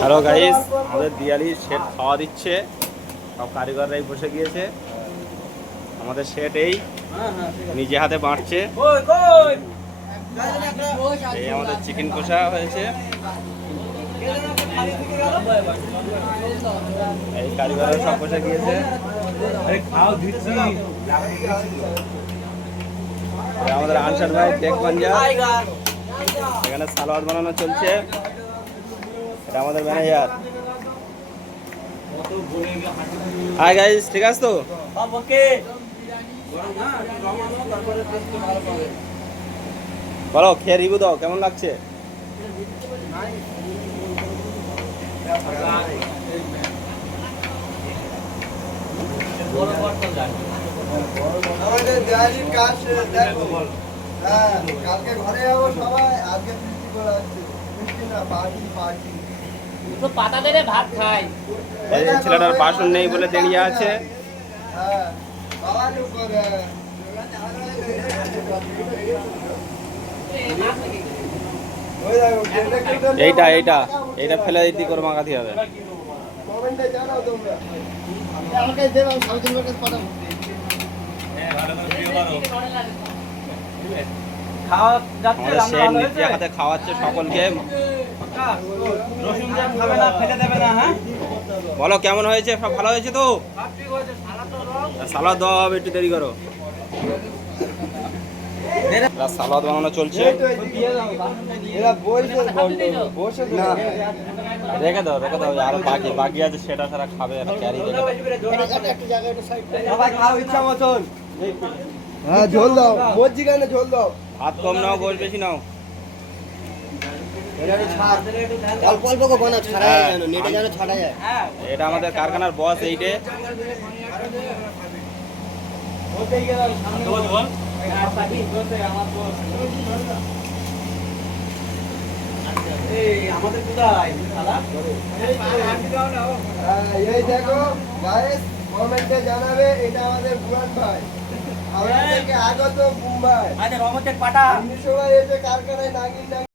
Hello guys আমাদের Diwali shade খাওয়া দিচ্ছে। সব কারিগররাই বসে গিয়েছে। আমাদের শেড এই নিজে হাতে বাঁটছে। এই আমাদের চিকেন কষা হয়েছে। এই কারিগররা সব বসে গিয়েছে। আমাদের আনসার ভাই টেক পাঞ্জা এখানে সালোয়ার বানানো চলছে। আমাদের ম্যানেজার হাই গাইস ঠিক আছে? তো বলো খেয়ে রিভিউ দাও কেমন লাগছে? আমাদের দেওয়ালির কাজ দেখো। হ্যাঁ কালকে ঘরে যাব সবাই আজকে বৃষ্টি করে আসছে। বৃষ্টি না পার্টি পার্টি ছেলেটার বাসন নেই বলে দাঁড়িয়ে আছে। এইটা এইটা এইটা ফেলে দিতে করে মাখাতে হবে। খাওয়া যাচ্ছে খাওয়াচ্ছে সকলকে। বলো কেমন হয়েছে? সব ভালো হয়েছে তো? সালাদ হবে একটু দেরি করো। সালাদ বানানো চলছে। রেখে দাও রেখে দাও আরও বাকি বাকি আছে সেটা তারা খাবে একটা ক্যারি দাও ইচ্ছা মতন। হ্যাঁ ঝোল দাও মজ্জিখানে ঝোল দাও। ভাত কম নাও গোশ বেশি নাও। অল্প অল্প বানা ছাড়া হ্যাঁ। যেন নেটে যেন ছাড়া যায়। এটা আমাদের কারখানার বস এইটে। আমাদের কোথায় হ্যাঁ, এই দেখো গাইস কমেন্টে জানাবে এটা আমাদের ভাই। থেকে আগত মুম্বাই আচ্ছা রহমতের পাটা। সময় এসে কারখানায় নাগিন